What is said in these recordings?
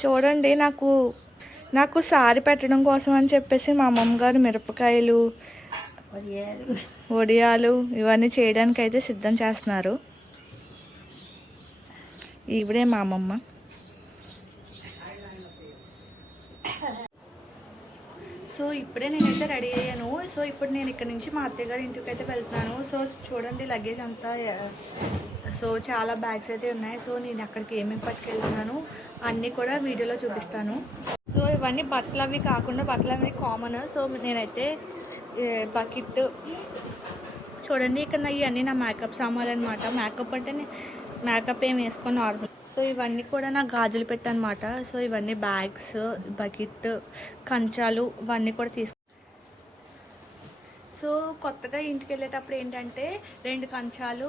చూడండి, నాకు సారి పెట్టడం కోసం అని చెప్పేసి మా అమ్మమ్మ గారు మిరపకాయలు, వడియాలు ఇవన్నీ చేయడానికి అయితే సిద్ధం చేస్తున్నారు. ఇవిడే మా అమ్మమ్మ. సో ఇప్పుడే నేనైతే రెడీ అయ్యాను. సో ఇప్పుడు నేను ఇక్కడ నుంచి మా అత్తయ్య గారి ఇంటికి అయితే వెళ్తున్నాను. సో చూడండి, లగేజ్ అంతా సో చాలా బ్యాగ్స్ అయితే ఉన్నాయి. సో నేను అక్కడికి ఏమేమి పట్టుకెళ్తున్నాను అన్నీ కూడా వీడియోలో చూపిస్తాను. సో ఇవన్నీ బట్టలు అవి కాకుండా, బట్టలు అవి కామన్. సో నేనైతే బకెట్, చూడండి ఇక్కడ ఇవన్నీ నా మేకప్ సామాన్లు అనమాట. మేకప్ అంటే మేకప్ ఏం వేసుకొని నార్మల్. సో ఇవన్నీ కూడా నా గాజులు పెట్టనమాట. సో ఇవన్నీ బ్యాగ్స్, బకెట్, కంచాలు ఇవన్నీ కూడా సో కొత్తగా ఇంటికి వెళ్ళేటప్పుడు ఏంటంటే 2 కంచాలు,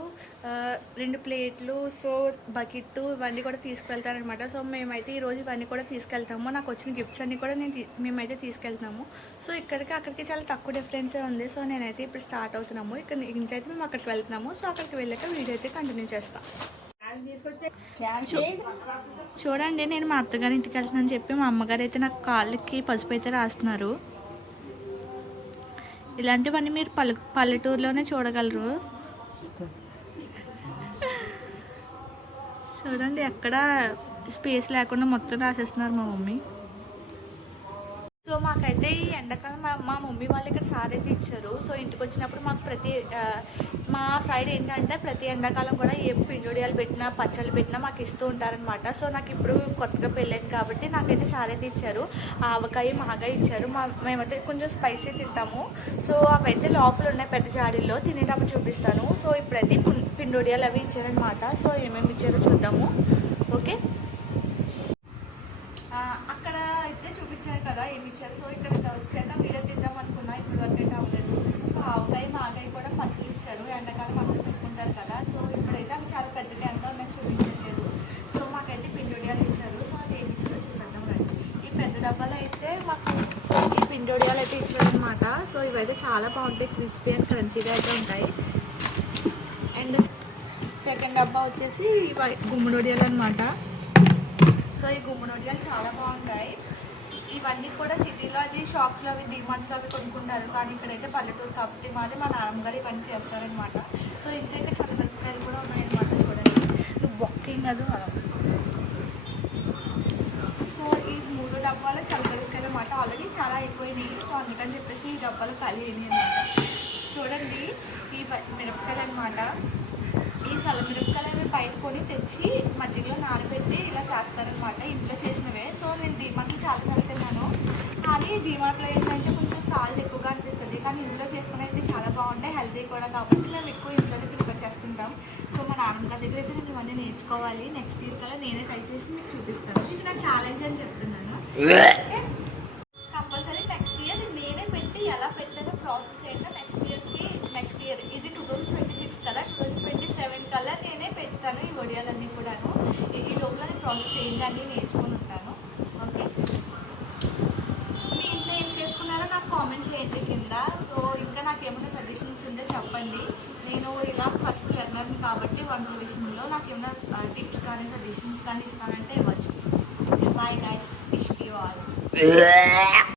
2 ప్లేట్లు, సో బకెట్ ఇవన్నీ కూడా తీసుకువెళ్తారనమాట. సో మేమైతే ఈరోజు ఇవన్నీ కూడా తీసుకెళ్తాము. నాకు వచ్చిన గిఫ్ట్స్ అన్నీ కూడా మేమైతే తీసుకెళ్తాము. సో ఇక్కడికి అక్కడికి చాలా తక్కువ డిఫరెన్సే ఉంది. సో నేనైతే ఇప్పుడు స్టార్ట్ అవుతున్నాము. ఇక్కడ నుంచి అయితే మేము అక్కడికి వెళ్తున్నాము. సో అక్కడికి వెళ్ళాక వీడియో అయితే కంటిన్యూ చేస్తాం. చూడండి, నేను మా అత్తగారి ఇంటికి వెళ్తున్నానని చెప్పి మా అమ్మగారు అయితే నాకు కాళ్ళకి పసుపు అయితే రాస్తున్నారు. ఇలాంటివన్నీ మీరు పల్లెటూరులోనే చూడగలరు. చూడండి, ఎక్కడ స్పేస్ లేకుండా మొత్తం రాసేస్తున్నారు మా మమ్మీ. సో మాకైతే ఈ ఎండాకాలం మా మమ్మీ వాళ్ళు ఇక్కడ సారీ అయితే ఇచ్చారు. సో ఇంటికి వచ్చినప్పుడు మాకు మా సైడ్ ఏంటంటే ప్రతి ఎండాకాలం కూడా ఏం పిండిడియాలు పెట్టినా, పచ్చళ్ళు పెట్టినా మాకు ఇస్తూ ఉంటారనమాట. సో నాకు ఇప్పుడు కొత్తగా పెళ్ళైంది కాబట్టి నాకైతే సారీ అయితే ఇచ్చారు. ఆవకాయ, మాగాయ ఇచ్చారు. మేమైతే కొంచెం స్పైసీ తింటాము. సో అవైతే లోపల ఉన్నాయి పెద్ద జాడీల్లో, తినేటప్పుడు చూపిస్తాను. సో ఇప్పుడైతే పిండిడియాలు అవి ఇచ్చారనమాట. సో ఏమేమి ఇచ్చారో చూద్దాము. ఓకే, అక్కడ అయితే చూపించారు కదా ఏమి ఇచ్చారు. సో ఇక్కడ వచ్చాక వీడియో తీద్దాం అనుకున్నా, ఇప్పుడు వరకు అయితే అవ్వలేదు. సో ఆవకాయ, మాగాయ కూడా పచ్చళ్ళు ఇచ్చారు. ఎండాకాలం అందరూ పెట్టుకుంటారు కదా. సో ఇప్పుడైతే అవి చాలా పెద్ద ట్యాంక్లో నేను చూపించట్లేదు. సో మాకైతే పిండిడియాలు ఇచ్చారు. సో అది ఏమి ఇచ్చారో చూసేద్దాం రండి. ఈ పెద్ద డబ్బాలో అయితే మాకు ఈ పిండిడియాలు అయితే ఇచ్చారనమాట. సో ఇవైతే చాలా బాగుంటాయి, క్రిస్పీ అండ్ క్రంచీగా అయితే ఉంటాయి. అండ్ సెకండ్ డబ్బా వచ్చేసి గుమ్మడియాలు అనమాట. సో ఈ గుమ్మడియాలు చాలా బాగుంటాయి. ఇవన్నీ కూడా సిటీలో అది షాప్స్లో అవి డిమార్ట్స్లో అవి కొనుక్కుంటారు. కానీ ఇక్కడైతే పల్లెటూరు కాబట్టి మా నాన్నగారు ఇవన్నీ చేస్తారనమాట. సో ఇంకైతే చల్లమిరపకాయలు కూడా ఉన్నాయన్నమాట. చూడండి, నువ్వు బొక్కింగ్ కాదు. సో ఈ 3 డబ్బాలు చల్లమిరపకాయలు అనమాట. ఆల్రెడీ చాలా ఎక్కువైనాయి. సో అందుకని చెప్పేసి ఈ డబ్బాలు ఖాళీ అయినాయి అనమాట. చూడండి, ఈ మిరపకాయలు అనమాట. ఈ చల్లమిరపకాయలు అవి బయట కొని తెచ్చి మజ్జిగలో నానబెట్టి ఇలా చేస్తారనమాట. ఇంట్లో చేసినవే. సో నేను డీమార్ట్లో చాలా తిన్నాను. కానీ డీమార్ట్లో ఏంటంటే కొంచెం సాల్ట్ ఎక్కువగా అనిపిస్తుంది. కానీ ఇంట్లో చేసుకుని అయితే చాలా బాగుంటాయి, హెల్తీ కూడా. కాబట్టి మేము ఎక్కువ ఇంట్లోనే ప్రిఫర్ చేస్తుంటాం. సో మా నాన్నగారి దగ్గర అయితే నేను ఇవన్నీ నేర్చుకోవాలి. నెక్స్ట్ ఇయర్ కల్లా నేనే ట్రై చేసి మీకు చూపిస్తాను. ఇది నా ఛాలెంజ్ అని చెప్తున్నాను. కంపల్సరీ నెక్స్ట్ ఇయర్ నేనే పెట్టి ఎలా పెట్టానో ప్రాసెస్ ఏంటో నెక్స్ట్ ఇయర్ ఇది 2026 కదా, 2027 కల్లా నేనే పెడతాను ఈ వడియాలన్నీ కూడాను. ఈ లోపల నేను ప్రాసెస్ ఏంటన్నీ నేర్చుకుని ఉంటాను. ఓకే, మీ ఇంట్లో ఏం చేసుకున్నారో నాకు కామెంట్ చేయండి కింద. సో ఇంకా నాకు ఏమైనా సజెషన్స్ ఉంటే చెప్పండి. నేను ఇలా ఫస్ట్ లెర్నర్ని కాబట్టి వంటల విషయంలో నాకు ఏమైనా టిప్స్ కానీ సజెషన్స్ కానీ ఇస్తానంటే ఇవ్వచ్చు. Bye guys, wish you all.